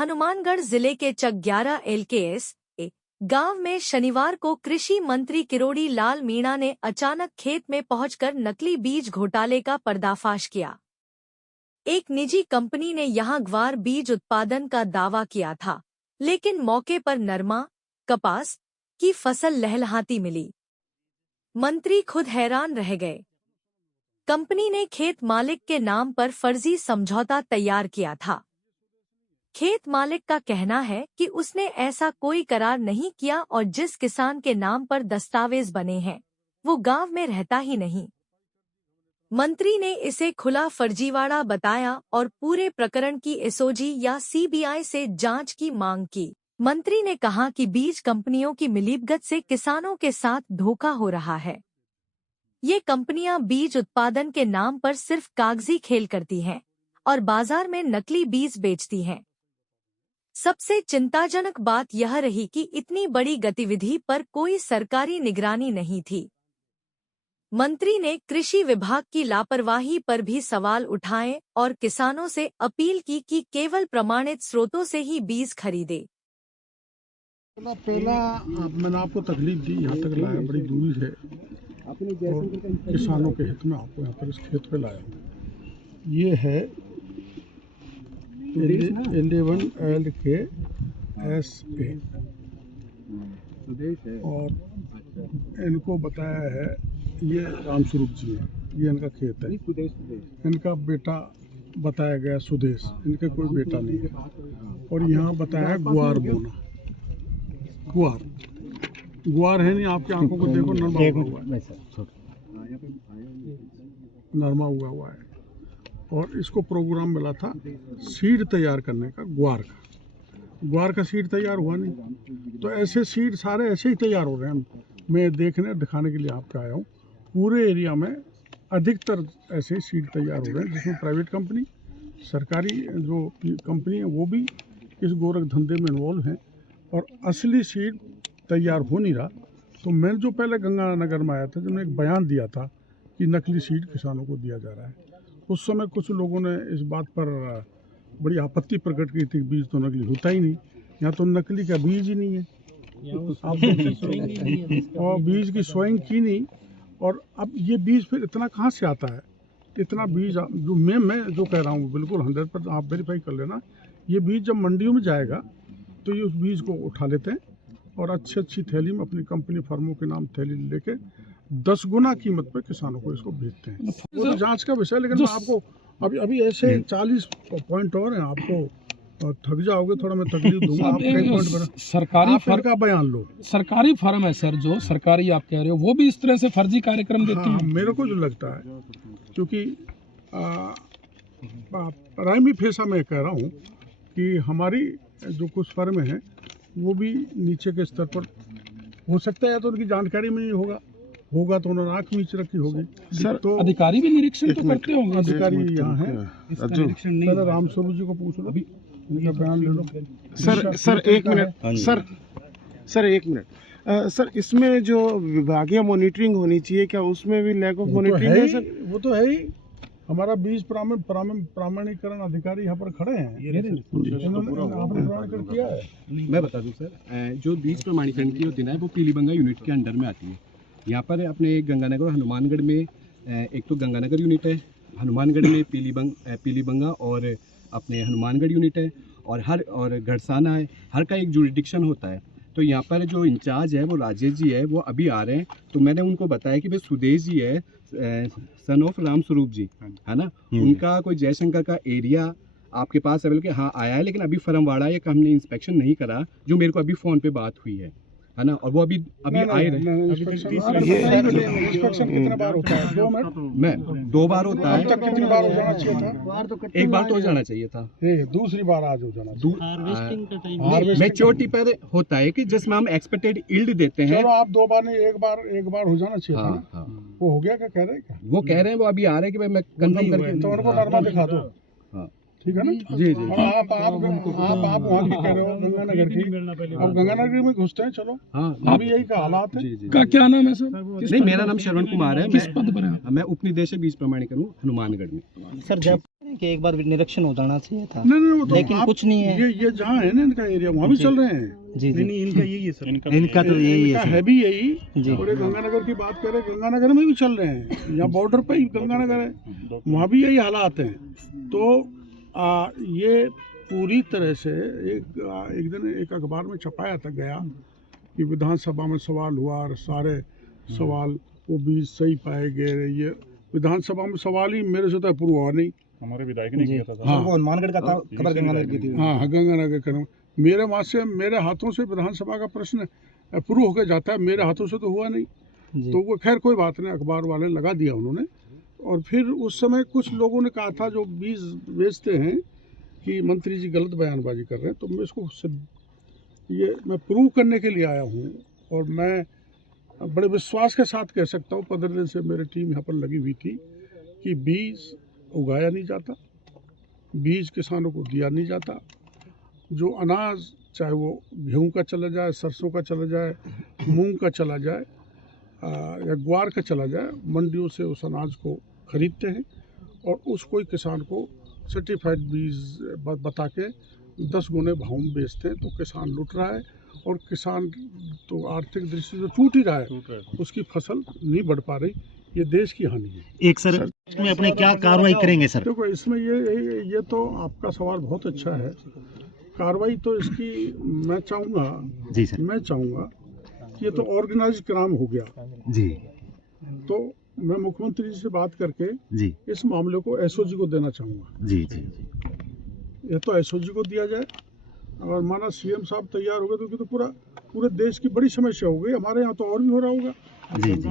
हनुमानगढ़ जिले के चक 11 LKS गांव में शनिवार को कृषि मंत्री किरोड़ी लाल मीणा ने अचानक खेत में पहुंचकर नकली बीज घोटाले का पर्दाफाश किया। एक निजी कंपनी ने यहां ग्वार बीज उत्पादन का दावा किया था, लेकिन मौके पर नरमा, कपास की फसल लहलहाती मिली। मंत्री खुद हैरान रह गए। कंपनी ने खेत मालिक के नाम पर फर्जी समझौता तैयार किया था। खेत मालिक का कहना है कि उसने ऐसा कोई करार नहीं किया और जिस किसान के नाम पर दस्तावेज बने हैं, वो गांव में रहता ही नहीं। मंत्री ने इसे खुला फर्जीवाड़ा बताया और पूरे प्रकरण की एसओजी या सीबीआई से जांच की मांग की। मंत्री ने कहा कि बीज कंपनियों की मिलीभगत से किसानों के साथ धोखा हो रहा है। ये कंपनियां बीज उत्पादन के नाम पर सिर्फ कागजी खेल करती हैं और बाजार में नकली बीज बेचती हैं। सबसे चिंताजनक बात यह रही कि इतनी बड़ी गतिविधि पर कोई सरकारी निगरानी नहीं थी। मंत्री ने कृषि विभाग की लापरवाही पर भी सवाल उठाए और किसानों से अपील की कि केवल प्रमाणित स्रोतों से ही बीज खरीदे। पहला मैंने आपको तकलीफ दी, यहाँ तक लाया, बड़ी दूरी है और किसानों के हित में आपको यहाँ पर इस खेत पे लाया। ये है 11 LKS और इनको बताया है, ये रामस्वरूप जी है, ये इनका खेत है। इनका बेटा बताया गया सुदेश, इनका कोई बेटा नहीं है। और यहाँ बताया ग्वार बोना, गुआर है नहीं, आपकी आंखों को देखो, नरमा हुआ है। और इसको प्रोग्राम मिला था सीड तैयार करने का, ग्वार का सीड तैयार हुआ नहीं। तो ऐसे सीड सारे ऐसे ही तैयार हो रहे हैं। मैं दिखाने के लिए आपके आया हूँ। पूरे एरिया में अधिकतर ऐसे सीड तैयार हो रहे हैं जिसमें प्राइवेट कंपनी, सरकारी जो कंपनी है वो भी इस गोरख धंधे में इन्वॉल्व हैं और असली सीड तैयार हो नहीं रहा। तो मैंने जो पहले गंगानगर में आया था, जब मैंने एक बयान दिया था कि नकली सीड किसानों को दिया जा रहा है, उस समय कुछ लोगों ने इस बात पर बड़ी आपत्ति प्रकट की थी, बीज तो नकली होता ही नहीं, यहाँ तो नकली का बीज ही नहीं है, और बीज की सोइंग की नहीं। और अब ये बीज फिर इतना कहाँ से आता है? इतना बीज जो मैं जो कह रहा हूँ बिल्कुल 100% आप वेरीफाई कर लेना। ये बीज जब मंडियों में जाएगा तो ये उस बीज को उठा लेते हैं और अच्छी थैली में अपनी कंपनी फर्मों के नाम थैली लेके 10 गुना कीमत पे किसानों को इसको बेचते हैं। वो जांच का विषय, लेकिन मैं आपको अभी ऐसे 40 पॉइंट और हैं, आपको थक जाओगे, थोड़ा मैं तकलीफ दूंगा। आप कई पॉइंट पर सरकारी फर्म का बयान लो। सरकारी फर्म है सर, जो सरकारी आप कह रहे हो, वो भी इस तरह से फर्जी कार्यक्रम देती है। मेरे को जो लगता है, क्योंकि प्राइमरी फेसा में कह रहा हूँ कि हमारी जो कुछ फर्म है वो भी नीचे के स्तर पर हो सकता है, तो उनकी जानकारी में नहीं होगा तो उन्होंने आँख नीचे रखी होगी। सर तो अधिकारी भी निरीक्षण तो करते होंगे। अधिकारी यहाँ है, पहले रामस्वरूप जी को पूछ लो, अभी इनका बयान ले लो। सर एक मिनट सर, इसमें जो विभागीय मॉनिटरिंग होनी चाहिए, क्या उसमें भी लैक ऑफ मॉनिटरिंग है सर? वो तो है ही। हमारा बीज प्रामाणीकरण अधिकारी यहाँ पर खड़े हैं, आपने प्रमाणीकरण किया है। मैं बता दूं सर, जो बीज प्रमाणीकरण की योजना है वो पीलीबंगा यूनिट के अंडर में आती है। यहाँ पर अपने गंगानगर और हनुमानगढ़ में एक तो गंगानगर यूनिट है, हनुमानगढ़ में पीलीबंगा और अपने हनुमानगढ़ यूनिट है, और गढ़साना है। हर का एक जुरिडिक्शन होता है। तो यहाँ पर जो इंचार्ज है वो राजेश जी है, वो अभी आ रहे हैं। तो मैंने उनको बताया कि भाई सुदेश जी है, सन ऑफ रामस्वरूप जी है ना, उनका कोई जयशंकर का एरिया आपके पास अवेलेबल के हाँ आया है, लेकिन अभी फर्मवाड़ा या हमने इंस्पेक्शन नहीं करा, जो मेरे को अभी फ़ोन पे बात हुई है ना, और वो अभी आए रहे। इंस्पेक्शन कितने बार होता है? 2 मिनट मैं 2 बार होता है। कितनी बार हो जाना चाहिए था? एक बार तो हो जाना चाहिए था, दूसरी बार आज हो जाना चाहिए। मैच्योरिटी पर होता है कि जिसमें हम एक्सपेक्टेड यील्ड देते हैं। चलो आप 2 बार नहीं, एक बार हो जाना चाहिए था। वो हो गया क्या? कह रहे हैं क्या? वो कह रहे हैं, वो अभी आ रहे हैं कि भाई मैं कंफर्म करके। तो उनको नरमा दिखा दो। ठीक है ना? जी। और आप वहाँ की कह रहे हो, गंगानगर की। अब गंगानगर में घुसते हैं, चलो। हाँ, अभी यही का हालात है। का क्या नाम है सर? नहीं, मेरा नाम श्रवण कुमार है। किस पद पर है? मैं उप निदेशक बीज प्रमाणीकरण हूँ हनुमानगढ़ में। सर जब कि एक बार निरीक्षण हो जाना चाहिए था, नहीं वो तो लेकिन आप- कुछ नहीं है। ये जहाँ है ना इनका एरिया, वहाँ भी चल रहे हैं। जी जी इनका यही है सर, इनका तो यही इनका है है भी यही। जी। और ये गंगानगर की बात करें, गंगानगर में भी चल रहे हैं, यहाँ बॉर्डर पे ही गंगानगर है, वहाँ भी यही हालात हैं। तो ये पूरी तरह से एक दिन एक अखबार में छपाया था गया कि विधानसभा में सवाल हुआ और सारे सवाल वो भी सही पाए गए। ये विधानसभा में सवाल ही मेरे से तो अप्रूव हुआ नहीं। हमारे विधायक ने किया था हाँ। वो हनुमानगढ़ का था, खबर गंगानगर की थी। हाँ गंगानगर का मेरे वहाँ से मेरे हाथों से विधानसभा का प्रश्न अप्रूव होकर जाता है, मेरे हाथों से तो हुआ नहीं। जी। तो वो खैर कोई बात नहीं, अखबार वाले लगा दिया उन्होंने। और फिर उस समय कुछ लोगों ने कहा था जो बीज बेचते हैं कि मंत्री जी गलत बयानबाजी कर रहे हैं, तो मैं इसको मैं प्रूव करने के लिए आया हूँ। और मैं बड़े विश्वास के साथ कह सकता हूँ, 15 दिन से मेरी टीम यहाँ पर लगी हुई थी कि बीज उगाया नहीं जाता, बीज किसानों को दिया नहीं जाता। जो अनाज चाहे वो गेहूं का चला जाए, सरसों का चला जाए, मूंग का चला जाए या ग्वार का चला जाए, मंडियों से उस अनाज को खरीदते हैं और उसको ही किसान को सर्टिफाइड बीज बता के 10 गुने भाव में बेचते हैं। तो किसान लुट रहा है और किसान तो आर्थिक दृष्टि से टूट ही रहा है, उसकी फसल नहीं बढ़ पा रही। ये देश की हानि है। एक सर इसमें अपने क्या कार्रवाई करेंगे सर? देखो इसमें ये तो आपका सवाल बहुत अच्छा है। कार्रवाई तो इसकी मैं चाहूँगा, जी सर, मैं चाहूँगा कि ये तो ऑर्गेनाइज क्राइम हो गया। जी तो मैं मुख्यमंत्री जी से बात करके जी इस मामले को एसओजी को देना चाहूँगा। जी जी ये तो एसओजी को दिया जाए। अगर माना सीएम साहब तैयार हो गए तो पूरे देश की बड़ी समस्या हो गई। हमारे यहाँ तो और भी हो रहा होगा। जी जी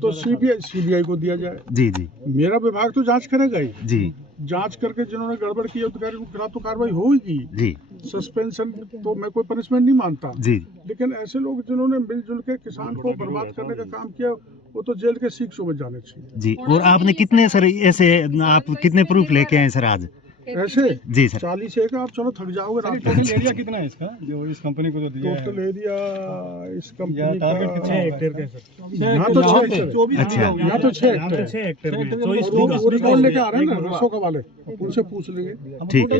तो सीबीआई को दिया जाए। जी जी मेरा विभाग तो जांच करेगा ही। जी जांच करके जिन्होंने गड़बड़ की अधिकारी के खिलाफ तो कार्रवाई होगी। जी सस्पेंशन तो मैं कोई पनिशमेंट नहीं मानता, जी लेकिन ऐसे लोग जिन्होंने मिलजुल के किसान को बर्बाद करने का काम किया वो तो जेल के शिक्षों में जाने चाहिए। जी। और आपने कितने सर ऐसे आप कितने प्रूफ लेके आए सर आज? ऐसे जी सर 40 एकड़, आप चलो थक जाओगे रात को। टोटल एरिया कितना है इसका जो इस कंपनी को जो दिया है? टोटल एरिया इस कंपनी टारगेट का 6 हेक्टेयर का है सर। यहाँ तो 6 हेक्टेयर। अच्छा यहाँ तो 6 हेक्टेयर। वो रिकॉर्ड लेके आ रहे हैं ना रसों का वाले, उनसे पूछ लेंगे। ठीक है।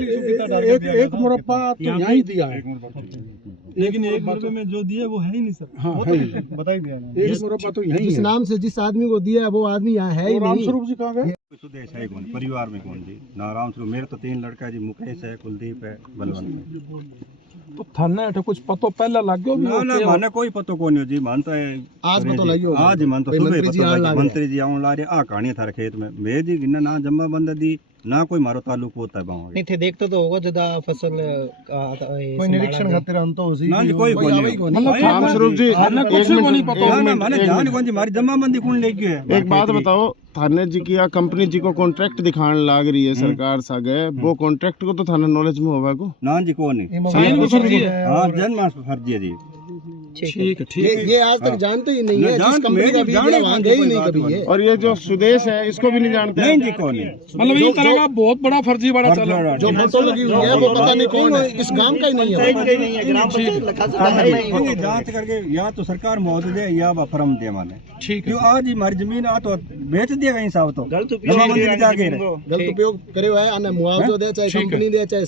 एक मुरब्बा तो यहाँ ही दिया है, लेकिन एक मुरब्बे में जो दिया वो है ही नहीं सर। हाँ है ही। बता ही दिया एक मुरब्बा तो यही जिस है। नाम से जिस आदमी को दिया वो आदमी यहाँ है ही और राम नहीं। स्वरूप जी कहाँ गए? सुदेश है कौन परिवार में कौन जी ना राम स्वरूप। मेरे तो 3 लड़का है जी, मुकेश है, कुलदीप है, बलवंत है। तो थाने हेठ कुछ पतो पहले लग गयो ना ना माने कोई पतो कौन है जी, मानता है आज पतो लगी होगी। आज ही मानता भाई सुबह मंत्री जी पतो आने लगी। लगे। मंत्री जी आउन ला रहे आ कहानी थारे खेत में मैं जी गिना ना जम्मा बंद दी ना कोई मारो ताल्लुक होता है बाहर नहीं थे देखते तो होगा जदा फसल कोई निरीक्षण खातिर हम तो उसी ना जी कोई कोई कौन आवे ही कोनी। मतलब राम स्वरूप जी थाने कुछ भी नहीं पता। ना ना माने जान कौन जी मारी जम्मा बंदी कौन लेके है। एक बात बताओ, थाने जी की या कंपनी जी को कॉन्ट्रैक्ट दिखाने लाग रही है सरकार सागे, वो कॉन्ट्रैक्ट को तो थाने नॉलेज में होगा को ना जी कौन है साइन को फर्जी है। हाँ जन्म फर्जी है जी। ठीक है ठीक है। ये आज तक जानते ही नहीं है, जिस कंपनी का बीज है वहाँ गए ही नहीं कभी ये। और ये जो सुदेश है इसको भी नहीं जानते। नहीं जी कौन है। मतलब ये तरह का बहुत बड़ा फर्जी बड़ा चला। जो फोटो लगी हुई है वो पता नहीं कौन है, इस गांव का ही नहीं है। जांच करके या तो सरकार मौजूद है या फर्म दे माने। ठीक है। क्यों आज ही हमारी जमीन आ तो बेच दिया कहीं साहब तो गलत उपयोग करे है, आने मुआवजा दे चाहे कंपनी दे चाहे